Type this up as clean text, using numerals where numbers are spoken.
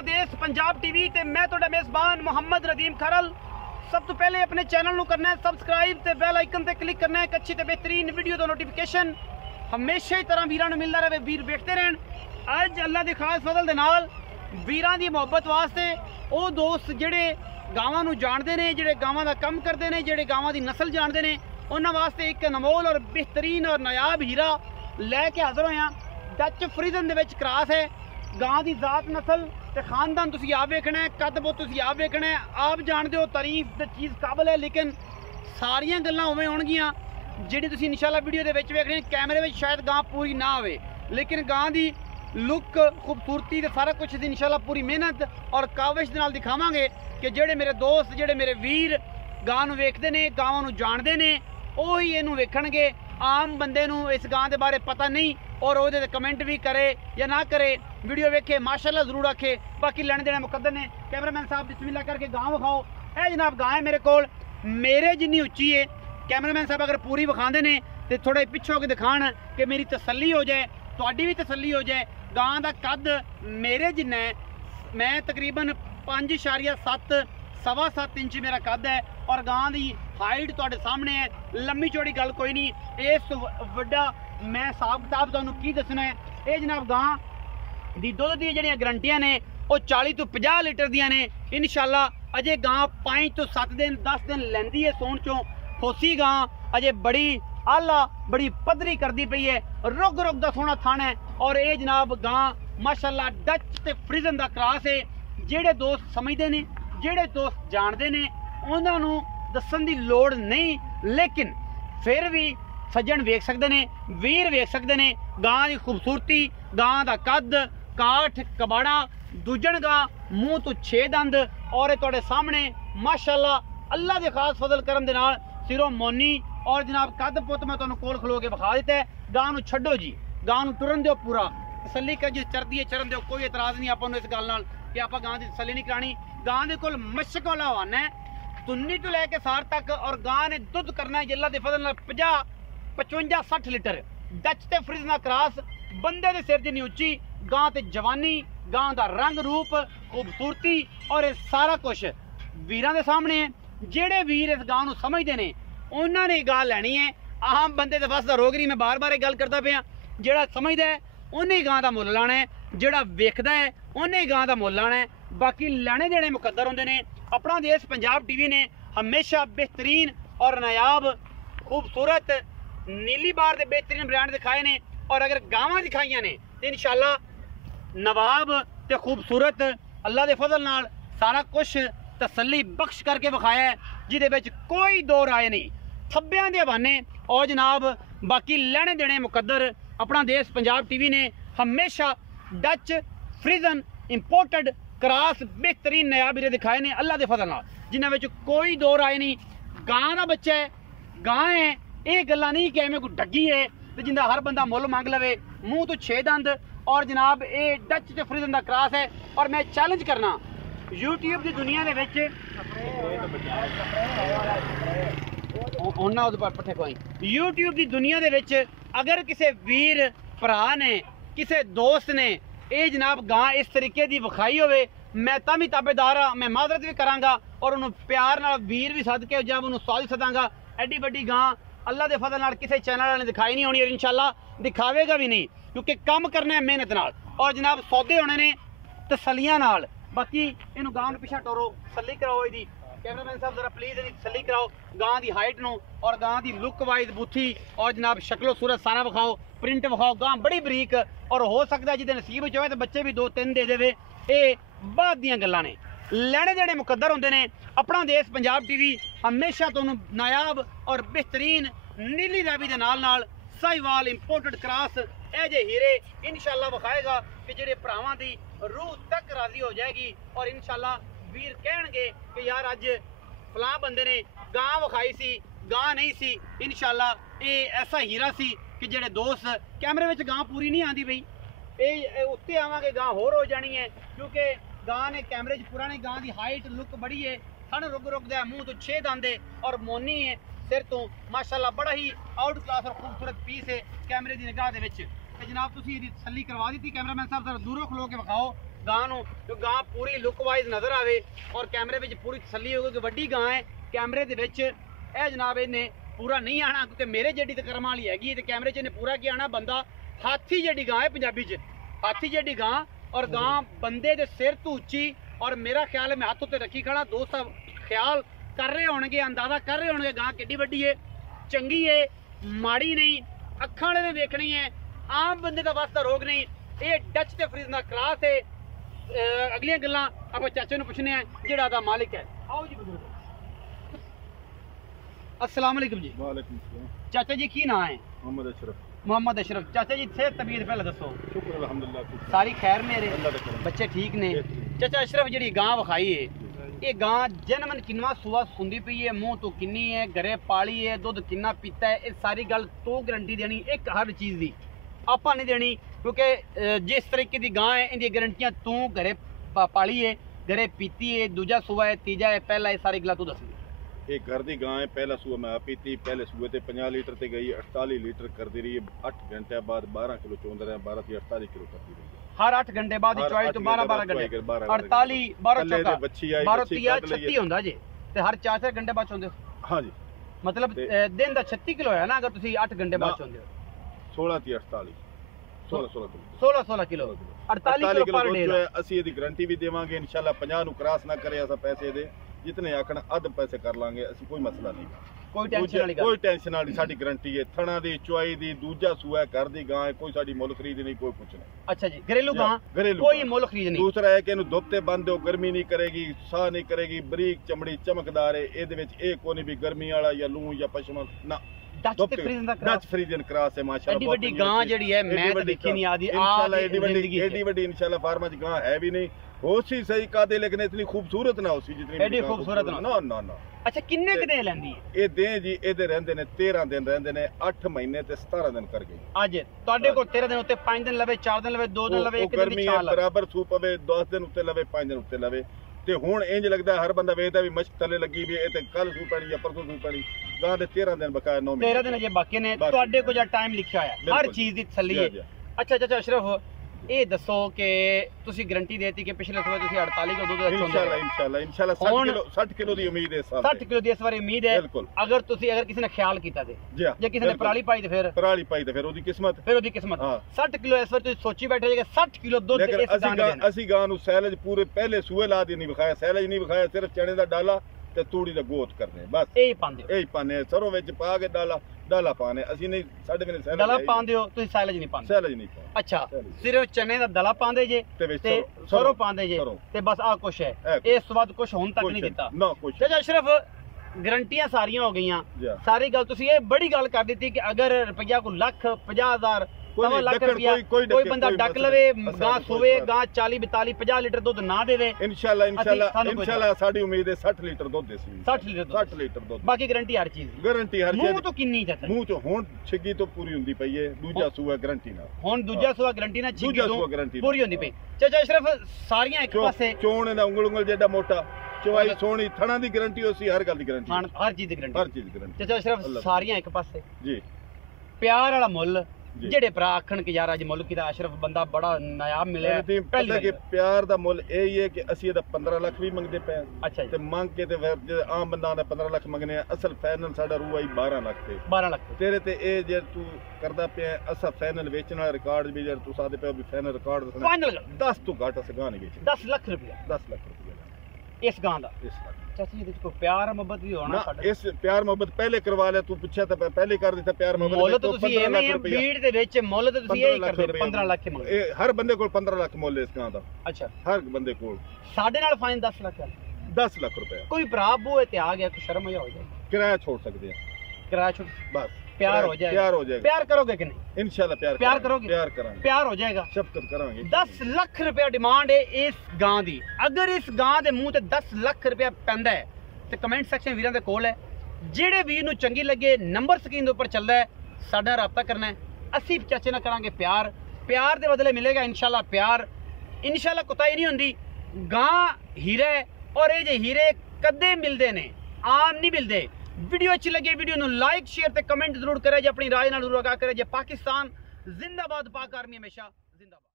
अपना देश पंजाब टीवी ते मैं तुहाडा मेज़बान मुहम्मद रदीम खरल। सब तो पहले अपने चैनल नूं करना है सबसक्राइब ते बेल आइकन ते क्लिक करना है एक अच्छी ते बेहतरीन वीडियो दा नोटिफिकेशन हमेशा ही तरह वीरां नूं मिलदा रहे, वीर वेखते रहन। अज अल्लाह दी खास फजल दे नाल वीरां दी मुहब्बत वास्ते वो दोस्त जिहड़े गावां नूं जाणदे ने, जिहड़े गावां दा काम करदे ने, जिहड़े गावां दी नस्ल जाणदे ने, उन्हां वास्ते एक अनमोल और बेहतरीन और नायाब हीरा लैके हाज़र होए हां। डच फ्रीजन दे विच क्रॉस है। गां दी जात नस्ल ते खानदान तुसीं आप वेखना है, कद बहुत तुसीं आप वेखना है। आप जानते हो तारीफ दी चीज़ काबल है, लेकिन सारियां गल्लां उवें होणगियां जिहड़ी तुसीं इंशाअल्लाह वीडियो दे विच वेखणे। कैमरे विच शायद गां पूरी ना आवे, लेकिन गां दी लुक खूबसूरती ते सारा कुछ दी इंशाअल्लाह पूरी मेहनत और काविश दे नाल दिखावांगे कि जिहड़े मेरे दोस्त, जिहड़े मेरे वीर गां नूं वेखदे ने, गावां नूं जाणदे ने, ਉਹੀ ਇਹਨੂੰ ਵੇਖਣਗੇ। आम बंदे नूं इस गां दे बारे पता नहीं और ਉਹਦੇ ते कमेंट भी करे या ना करे, वीडियो वेखे माशाअल्लाह जरूर आखे। बाकी लैने देने मुकद्दर ने। कैमरामैन साहब बिस्मिल्लाह करके गां विखाओ। ए जनाब गां है मेरे कोल, मेरे जिन्नी उच्ची है। कैमरामैन साहब अगर पूरी विखांदे ने ते थोड़े पिछे होके दिखाण कि मेरी तसल्ली हो जाए, तुहाडी भी तसल्ली हो जाए। गां दा कद मेरे जिन्ना है, मैं तकरीबन 5.7 सवा 7 इंच मेरा कद है और गां दी हाइट तुहाडे सामने है। लम्मी चौड़ी गल कोई नहीं, इस वड्डा मैं हिसाब किताब तुहानूं की दसना है। ये जनाब गां दी दुध दी जिहड़ियां गरंटियां ने वो 40 तो 50 लीटर दियां ने इंशाअल्लाह। अजे गां 5 तो 7 दिन 10 दिन लैंदी है सोन चों। खोसी गां अजे बड़ी आला बड़ी पद्धरी करदी पई है, रुग रुग दा सोहना थण है। और ये जनाब गां माशाअल्लाह डच ते फ्रीजन दा क्रॉस है। जिहड़े दोस्त समझदे ने, जिहड़े दोस्त जाणदे ने, उन्हां नूं दस्सण दी लोड़ नहीं, लेकिन फिर भी सज्जण वेख सकदे ने, वीर वेख सकदे ने। गां दी खूबसूरती, गां दा कद, काठ कबाड़ा, दूजण गां, मूँह तो 6 दंद और तुहाडे सामने माशाअल्लाह अल्लाह दे खास फजल करम दे नाल सिरों मोनी। और जनाब कद पुत मैं तुहानूं कोल खलो के विखा दित्ता है। गां नूं छड्डो जी, गां नूं टुरन दिओ, पूरा तसल्ली कर जी, चरदी है चरन दिओ, कोई एतराज़ नहीं आपां नूं इस गल नाल कि आपां गां दी तसल्ली नहीं करानी। गां दे कोल मशक वाला हवाना है, तुन्नी तो लैके सार तक। और गां ने दुध करना है अल्लाह दे फजल नाल 50 55 60 लीटर। डच ते फ्रीज ना क्रॉस, बंदे दे सिर जिन्नी उच्ची गां ते जवानी, गां दा रंग रूप, खूबसूरती और ये सारा कुछ वीरां दे सामने है। जेड़े वीर इस गां नूं समझदे ने उन्हां ने गां लैनी है। आम बंदे दे बस दा रोग नहीं, मैं बार बार गल करदा पिया। जेड़ा समझदा है उन्हें ही गां दा मुੱਲ लाना है, जेड़ा वेखदा है उन्हें ही गां दा मुੱਲ लाना है। बाकी लैने देने मुकद्दर होंदे ने। अपना देश पंजाब टीवी ने हमेशा बेहतरीन और नायाब खूबसूरत नीली बार के बेहतरीन ब्रांड दिखाए ने। और अगर गावां दिखाइयां ने तो इंशाअल्लाह नवाब ते खूबसूरत अल्लाह के फजल नाल सारा कुछ तसल्ली बख्श करके विखाया है, जिहदे विच कोई दो राय नहीं। थब्बियां दे हवाने और जनाब बाकी लैने देने मुकद्दर। अपना देश पंजाब टीवी ने हमेशा डच फ्रीजन इंपोर्टेड क्रॉस बेहतरीन नया हीरे दिखाए ने अल्लाह के फजल नाल, जिन्हां विच कोई दो राय नहीं। गां दा बच्चा है, गां है, ये गल्लां नहीं कि एवें कोई डग्गी है तो जिंदा हर बंदा मुੱਲ मंग लवे। मूँह तो 6 दंद और जनाब ये डच ते फ्रीजन दा क्रॉस है। और मैं चैलेंज करना यूट्यूब की दुनिया दे विच पट्ठे कोई यूट्यूब की दुनिया दे विच अगर किसी वीर भरा ने, किसी दोस्त ने ये जनाब गां इस तरीके की विखाई होवे, मैं तां भी ताबेदार हाँ, मैं माजरत भी करांगा और उन्होंने प्यार नाल वीर भी सद के जब उन्होंने सौदी सदांगा। एडी वड्डी गां अल्लाह के फजल नाल किसी चैनल वाले ने दिखाई नहीं होनी और इंशाअल्लाह दिखावेगा भी नहीं, क्योंकि काम करना है मेहनत नाल और जनाब सौदे होने ने तसलियां नाल। बाकी इनू गां पिछा टोरो, तसल्ली कराओ इहदी। कैमरामैन साहब जरा प्लीज़ इहदी तसल्ली कराओ गां दी हाइट नूं और गां दी लुक वाइज बूथी और जनाब शक्लो सूरत सारा विखाओ, प्रिंट विखाओ। गां बड़ी बरीक और हो सकता है जिहदे नसीब च होवे तो बच्चे भी 2-3 दे देवे। ये बाद दियां गल्लां ने, लैने देने मुकद्दर होंदे ने। अपना देश पंजाब टीवी हमेशा तुहानूं नायाब और बेहतरीन नीली रावी दे नाल नाल साहिवाल इंपोर्टेड क्रॉस ए जे हीरे इंशाअल्लाह विखाएगा कि जेडे भरावां दी रूह तक राजी हो जाएगी। और इंशाअल्लाह वीर कहणगे कि यार अज फलां बंदे ने गां विखाई सी, गां नहीं सी। इंशाअल्लाह ये ऐसा हीरा सी कि जेडे दोस्त कैमरे विच गां पूरी नहीं आती पई, ये उत्ते आवांगे गां होर हो जानी है, क्योंकि गां ने कैमरे च पूरा नहीं। गां दी हाइट लुक बड़ी है, थन रुक रुक दा, मूँह तो 6 दंद है और मोनी है सिर तो माशाअल्लाह। बड़ा ही आउट क्लास और खूबसूरत पीस है कैमरे की निगाह दे विच। जनाब तुसीं इहदी तसल्ली करवा दी। कैमरामैन साहब जरा दूरों खलो के विखाओ ਗਾਂ ਨੂੰ ਜੋ ਗਾਂ ਪੂਰੀ ਲੁੱਕ ਵਾਈਜ਼ ਨਜ਼ਰ ਆਵੇ ਔਰ ਕੈਮਰੇ ਵਿੱਚ ਪੂਰੀ ਤਸੱਲੀ ਹੋਵੇ ਕਿ ਵੱਡੀ ਗਾਂ ਹੈ। ਕੈਮਰੇ ਦੇ ਵਿੱਚ ਇਹ ਜਨਾਬ ਇਹਨੇ ਪੂਰਾ ਨਹੀਂ ਆਣਾ, ਕਿਉਂਕਿ ਮੇਰੇ ਜਿਹੜੀ ਤੇ ਕਰਮਾਂ ਵਾਲੀ ਹੈਗੀ ਤੇ ਕੈਮਰੇ 'ਚ ਇਹਨੇ ਪੂਰਾ ਕੀ ਆਣਾ। ਬੰਦਾ ਹਾਥੀ ਜਿਹੜੀ ਗਾਂ ਹੈ ਪੰਜਾਬੀ 'ਚ, ਹਾਥੀ ਜਿਹੜੀ ਗਾਂ, ਔਰ ਗਾਂ ਬੰਦੇ ਦੇ ਸਿਰ ਤੋਂ ਉੱਚੀ। ਔਰ ਮੇਰਾ ਖਿਆਲ ਹੈ ਮੈਂ ਹੱਥ ਉੱਤੇ ਰੱਖੀ ਖੜਾ, ਦੋਸਤ ਖਿਆਲ ਕਰ ਰਹੇ ਹੋਣਗੇ, ਅੰਦਾਜ਼ਾ ਕਰ ਰਹੇ ਹੋਣਗੇ ਗਾਂ ਕਿੱਡੀ ਵੱਡੀ ਹੈ, ਚੰਗੀ ਹੈ, ਮਾੜੀ ਨਹੀਂ, ਅੱਖਾਂ ਵਾਲੇ ਨੇ ਵੇਖਣੀ ਹੈ, ਆਮ ਬੰਦੇ ਦਾ ਵਾਸਤਾ ਰੋਗ ਨਹੀਂ। ਇਹ ਡੱਚ ਤੇ ਫਰੀਜ਼ ਦਾ ਕਰਾਸ ਹੈ। ਅਗਲੀਆਂ ਗੱਲਾਂ ਆਪਾਂ ਚਾਚੇ ਨੂੰ ਪੁੱਛਣੇ ਆ ਜਿਹੜਾ ਦਾ ਮਾਲਿਕ ਹੈ। ਆਓ ਜੀ ਬਜ਼ੁਰਗ। अस्सलाम वालेकुम जी। वालेकुम सलाम। चाचा जी की नाम है? मोहम्मद अशरफ। मोहम्मद अशरफ। चाचा जी सेहत तबीयत पहले दसो। शुक्र अल्हम्दुलिल्लाह सारी खैर मेरे, अल्लाह दा करम। बच्चे ठीक ने? चाचा अशरफ जी गां विखाई है, ये गां जनमन किन्ना सुआ सुंदी पई है, मुंह तो किन्नी है, घरे पाली है, दुध किन्ना पीता है, ये सारी गल तो गारंटी देनी एक हर चीज़ दी आपा नहीं देनी, क्योंकि जिस तरीके की गां है इनकी गारंटियां तू घरे पाली है, घरे पीती है, दूजा सुआ है, तीजा है, पहला है, सारी गल तू दस। एक घर दी गां है, पहला सूआ मैं आप पीती, पहले सूए ते 50 लीटर ते गई 48 लीटर कर दी रही है। 8 घंटे बाद 12 किलो चोंद रहे हैं, 12 से 48 किलो कर दी रही है हर 8 घंटे बाद चौई तो 12 घंटे 48 12 चौका बच्ची आई 12 36 ਹੁੰਦਾ ਜੇ ਤੇ ਹਰ 4 ਘੰਟੇ ਬਾਅਦ ਚੋਂਦੇ ਹੋ। हाँ जी, ਮਤਲਬ ਦਿਨ ਦਾ 36 ਕਿਲੋ ਹੈ ਨਾ, ਅਗਰ ਤੁਸੀਂ 8 ਘੰਟੇ ਬਾਅਦ ਚੋਂਦੇ ਹੋ। 16 ਤੇ 48 16 किलो 16 ਕਿਲੋ 48 ਕਿਲੋ ਪਰ ਡੇ है। ਅਸੀਂ ਇਹਦੀ ਗਾਰੰਟੀ ਵੀ ਦੇਵਾਂਗੇ ਇਨਸ਼ਾਅੱਲਾ। 50 ਨੂੰ ਕ੍ਰਾਸ ਨਾ ਕਰੇ ਅਸਾਂ ਪੈਸੇ ਦੇ ਜਿਤਨੇ ਆਖਣ ਅੱਧ ਪੈਸੇ ਕਰ ਲਾਂਗੇ ਅਸੀਂ, ਕੋਈ ਮਸਲਾ ਨਹੀਂ, ਕੋਈ ਟੈਨਸ਼ਨ ਵਾਲੀ ਗੱਲ ਕੋਈ ਟੈਨਸ਼ਨ ਵਾਲੀ ਸਾਡੀ ਗਾਰੰਟੀ ਹੈ। ਥਣਾ ਦੀ ਚੁਆਈ ਦੀ ਦੂਜਾ ਸੂਆ ਘਰ ਦੀ ਗਾਂ ਹੈ, ਕੋਈ ਸਾਡੀ ਮੁੱਲ ਖਰੀਦ ਨਹੀਂ, ਕੋਈ ਕੁਛ ਨਹੀਂ। ਅੱਛਾ ਜੀ, ਘਰੇਲੂ ਗਾਂ, घरेलू ਕੋਈ गां। ਮੁੱਲ ਖਰੀਦ ਨਹੀਂ। दूसरा है कि ਇਹਨੂੰ ਦੁੱਧ ਤੇ ਬੰਦ ਹੋ, ਗਰਮੀ ਨਹੀਂ ਕਰੇਗੀ, ਸਾਹ ਨਹੀਂ ਕਰੇਗੀ, ਬਰੀਕ ਚਮੜੀ ਚਮਕਦਾਰ ਹੈ। ਇਹਦੇ ਵਿੱਚ ਇਹ ਕੋਈ ਨਹੀਂ ਵੀ ਗਰਮੀ ਵਾਲਾ ਜਾਂ ਲੂੰ ਜਾਂ ਪਸ਼ਮਾ ਨਾ। ਡੱਚ ਤੇ ਫਰੀਜ਼ਨ ਦਾ ਡੱਚ ਫਰੀਜ਼ਨ ਕ੍ਰਾਸ ਹੈ ਮਾਸ਼ਾਅੱਲਾ। ਐਡੀ ਵੱਡੀ ਗਾਂ ਜਿਹੜੀ ਹੈ ਮੈਂ ਤਾਂ ਦੇਖੀ ਨਹੀਂ ਆਦੀ इंशाल्लाह एडी ਵੱਡੀ इंशाल्लाह फार्मा च गां है भी नहीं, हो सी सही कादे, लेकिन इतनी खूबसूरत ना हो सी जितनी एडी खूबसूरत ना। ना ना ना। ਅੱਛਾ ਕਿੰਨੇ ਕਿੰਨੇ ਲੈਂਦੀ ਹੈ ਇਹ ਦੇ ਜੀ ਇਹਦੇ ਰਹਿੰਦੇ ਨੇ 13 ਦਿਨ ਰਹਿੰਦੇ ਨੇ, 8 ਮਹੀਨੇ ਤੇ 17 ਦਿਨ ਕਰ ਗਈ। ਅੱਜ ਤੁਹਾਡੇ ਕੋਲ 13 ਦਿਨ ਉੱਤੇ 5 ਦਿਨ ਲਵੇ, 4 ਦਿਨ ਲਵੇ, 2 ਦਿਨ ਲਵੇ, 1 ਦਿਨ ਦੀ ਗਰਮੀ ਛਾਲ ਲਵੇ, ਬਰਾਬਰ ਸੂ ਪਵੇ, 10 ਦਿਨ ਉੱਤੇ ਲਵੇ, 5 ਦਿਨ ਉੱਤੇ ਲਵੇ। ਤੇ ਹੁਣ ਇੰਜ ਲੱਗਦਾ ਹਰ ਬੰਦਾ ਵੇਖਦਾ ਵੀ ਮਸ਼ਕ ਥੱਲੇ ਲੱਗੀ ਵੀ ਇਹ ਤੇ ਕੱਲ ਸੂ ਪੈਣੀ ਜਾਂ ਪਰਸੋਂ ਸੂ ਪੈਣੀ। ਗਾਂ ਦੇ 13 ਦਿਨ ਬਕਾਇਆ 9 ਮਹੀਨੇ 13 ਦਿਨ ਅਜੇ ਬਾਕੀ ਨੇ। ਤੁਹਾਡੇ ਕੋਲ ਜਿਹੜਾ ਟਾਈਮ ਲਿਖਿਆ ਹੋਇਆ ਹਰ ਚੀਜ਼ ਦੀ ਤਸੱਲੀ ਹੈ। ਅੱਛਾ ਚਾਚਾ ਅਸ਼ਰਫ ਇਹ ਦੱਸੋ ਕਿ ਤੁਸੀਂ ਗਾਰੰਟੀ ਦੇਤੀ ਕਿ ਪਿਛਲੇ ਸਵੇਰ ਤੁਸੀਂ 48 ਕਿਲੋ ਦੁੱਧ इंशाल्लाह इंशाल्लाह इंशाल्लाह 60 किलो ਦੀ ਉਮੀਦ ਹੈ। 60 ਕਿਲੋ ਦੀ ਇਸ ਵਾਰ ਉਮੀਦ ਹੈ। ਬਿਲਕੁਲ। ਅਗਰ ਕਿਸੇ ਨੇ ਖਿਆਲ ਕੀਤਾ ਤੇ ਜੇ ਕਿਸੇ ਨੇ ਪਰਾਲੀ ਪਾਈ ਤੇ ਫਿਰ ਪਰਾਲੀ ਪਾਈ ਤੇ ਫਿਰ ਉਹਦੀ ਕਿਸਮਤ, ਫਿਰ ਉਹਦੀ ਕਿਸਮਤ। 60 ਕਿਲੋ ਇਸ ਵਾਰ ਤੁਸੀਂ ਸੋਚੀ ਬੈਠੇ ਜੇ 60 ਕਿਲੋ ਦੁੱਧ ਇਸ ਗਾਂ ਦੇ ਦੇਣਾ। ਅਸੀਂ ਗਾਂ ਨੂੰ ਸੈਲਜ ਪੂਰੇ ਪਹਿਲੇ ਸੂਏ ਲਾ ਦੀ ਨਹੀਂ ਵਿਖਾਇਆ, ਸੈਲਜ ਨਹੀਂ ਵਿਖਾਇਆ, ਸਿਰਫ ਚਣੇ ਦਾ ਡਾਲਾ ਤੇ ਤੂੜੀ ਦਾ ਗੋਤ ਕਰਨੇ ਬਸ। ਇਹੀ ਪਾਉਂਦੇ ਹੋ? ਇਹੀ ਪਾਣੇ, ਸਰੋਂ ਵਿੱਚ ਪਾ ਕੇ ਡਾਲਾ ਪਾਣੇ। ਅਸੀਂ ਨਹੀਂ, ਸਾਡੇ ਕੋਲ ਸੈਲਜ ਡਾਲਾ ਪਾਉਂਦੇ ਹੋ ਤੁਸੀਂ, ਸੈਲਜ ਨਹੀਂ ਪਾਉਂਦੇ? ਸੈਲਜ ਨਹੀਂ ਪਾਉਂਦੇ। ਅੱਛਾ, ਸਿਰਫ ਚਨੇ ਦਾ ਡਾਲਾ ਪਾਉਂਦੇ ਜੇ ਤੇ ਸਰੋਂ ਪਾਉਂਦੇ ਜੇ ਤੇ ਬਸ ਆ ਕੁਛ ਹੈ। ਇਸ ਤੋਂ ਬਾਅਦ ਕੁਛ ਹੁਣ ਤੱਕ ਨਹੀਂ ਦਿੱਤਾ ਨਾ ਕੁਛ। ਚਾਚਾ ਅਸ਼ਰਫ ਗਰੰਟੀਆਂ ਸਾਰੀਆਂ ਹੋ ਗਈਆਂ, ਸਾਰੀ ਗੱਲ ਤੁਸੀਂ ਇਹ ਬੜੀ ਗੱਲ ਕਰ ਦਿੱਤੀ ਕਿ ਅਗਰ ਰੁਪਈਆ ਕੋ ਲੱਖ 50,000 सवा लाख रुपया कोई बंदा डक लवे, गां सोवे, गां 40 42 50 लीटर दुध ना देवे। इंशाल्लाह साडी उम्मीद है 60 लीटर दुध देसी। 60 लीटर दुध, बाकी गारंटी हर चीज, गारंटी हर चीज। मुंह तो किन्नी चाचा? मुंह तो हुन छिगी तो पूरी हुंदी पई है, दूजा सूआ गारंटी ना। हुन दूजा सूआ गारंटी ना, छिगी तो पूरी हुंदी पई। चाचा अशरफ सारियां एक पासे चोण दा उंगल जेड़ा मोटा, चवाई सोनी, थणा दी गारंटी होसी, हर गल दी गारंटी, हर चीज दी गारंटी, हर चीज दी गारंटी। चाचा अशरफ सारियां एक पासे जी। प्यार वाला मुੱਲ ਜਿਹੜੇ ਭਰਾ ਆਖਣ ਕਿ ਯਾਰ ਅੱਜ ਮੁੱਲ ਕਿਦਾ ਅਸ਼ਰਫ ਬੰਦਾ ਬੜਾ ਨਾਇਆਬ ਮਿਲਿਆ ਪਹਿਲੇ ਕਿ ਪਿਆਰ ਦਾ ਮੁੱਲ ਇਹ ਹੀ ਹੈ ਕਿ ਅਸੀਂ ਇਹਦਾ 15 ਲੱਖ ਵੀ ਮੰਗਦੇ ਪਏ। ਅੱਛਾ ਤੇ ਮੰਗ ਕੇ ਤੇ ਜੇ ਆਮ ਬੰਦਾ ਦਾ 15 ਲੱਖ ਮੰਗਨੇ ਆ, ਅਸਲ ਫਾਈਨਲ ਸਾਡਾ ਰੂ ਆਈ 12 ਲੱਖ ਤੇ 12 ਲੱਖ ਤੇਰੇ ਤੇ ਇਹ ਜੇ ਤੂੰ ਕਰਦਾ ਪਿਆ ਅਸਾ ਫਾਈਨਲ ਵੇਚਣ ਵਾਲਾ ਰਿਕਾਰਡ ਵੀ ਜੇ ਤੂੰ ਸਾਦੇ ਪਿਆ ਵੀ ਫਾਈਨਲ ਰਿਕਾਰਡ ਦੱਸਣਾ, ਫਾਈਨਲ 10 ਤੋਂ ਘੱਟ ਅਸ ਗਾਂ ਨਹੀਂ ਵੇਚਦੇ। 10 ਲੱਖ ਰੁਪਇਆ 10 ਲੱਖ ਰੁਪਇਆ ਇਸ ਗਾਂ ਦਾ। ਚਾਚੀ ਇਹਦੇ ਵਿੱਚ ਕੋਈ ਪਿਆਰ ਮੁਹੱਬਤ ਵੀ ਹੋਣਾ ਸਾਡਾ? ਇਸ ਪਿਆਰ ਮੁਹੱਬਤ ਪਹਿਲੇ ਕਰਵਾ ਲਿਆ, ਤੂੰ ਪੁੱਛਿਆ ਤਾਂ ਪਹਿਲੇ ਕਰ ਦਿੱਤਾ ਪਿਆਰ ਮੁਹੱਬਤ। ਮੁੱਲ ਤਾਂ ਤੁਸੀਂ ਐਵੇਂ ਹੀ ਬੀੜ ਦੇ ਵਿੱਚ ਮੁੱਲ ਤਾਂ ਤੁਸੀਂ ਇਹੀ ਕਰਦੇ 15 ਲੱਖ ਹੀ ਮੰਗਦੇ। ਇਹ ਹਰ ਬੰਦੇ ਕੋਲ 15 ਲੱਖ ਮੁੱਲ ਇਸ ਗਾਂ ਦਾ। ਅੱਛਾ, ਹਰ ਬੰਦੇ ਕੋਲ ਸਾਡੇ ਨਾਲ ਫਾਈਨ 10 ਲੱਖ ਹੈ। 10 ਲੱਖ ਰੁਪਇਆ। ਕੋਈ ਭਰਾ ਬੂਏ ਤੇ ਆ ਗਿਆ, ਕੋਈ ਸ਼ਰਮ ਹੋ ਜਾਏ, ਕਿਰਾਇਆ ਛੋੜ ਸਕਦੇ ਆ, ਕਿਰਾਇਆ ਛੋੜ, ਬਸ प्यार हो जाएगा, प्यार हो जाएगा। प्यार करोगे कि नहीं? इंशाल्लाह प्यार करोगे? प्यार करांगे, प्यार हो जाएगा, शफकत करांगे। 10 ਲੱਖ रुपया डिमांड है इस गां दी। अगर इस गां दे मुंह ते 10 ਲੱਖ रुपया पैंदा है तो कमेंट सैक्शन वीरां दे कोल है, ਜਿਹੜੇ ਵੀਰ ਨੂੰ ਚੰਗੀ ਲੱਗੇ ਨੰਬਰ ਸਕਰੀਨ ਦੇ ਉੱਪਰ ਚੱਲਦਾ ਹੈ, ਸਾਡਾ ਰਾਬਤਾ ਕਰਨਾ ਹੈ। ਅਸੀਂ ਚਾਚੇ ਨਾਲ ਕਰਾਂਗੇ ਪਿਆਰ, ਪਿਆਰ ਦੇ ਬਦਲੇ ਮਿਲੇਗਾ ਇਨਸ਼ਾਅੱਲਾ ਪਿਆਰ। ਇਨਸ਼ਾਅੱਲਾ ਕੁਤਾਈ ਨਹੀਂ ਹੁੰਦੀ। ਗਾਂ ਹੀਰਾ ਹੈ ਔਰ ਇਹ ਜੇ ਹੀਰੇ ਕਦੇ ਮਿਲਦੇ ਨੇ, ਆਮ ਨਹੀਂ ਮਿਲਦੇ। वीडियो अच्छी लगे वीडियो ਨੂੰ लाइक शेयर ਤੇ कमेंट जरूर करे, अपनी राय ਨਾਲ जरूर आगाह करे। पाकिस्तान जिंदाबाद, पाक आर्मी हमेशा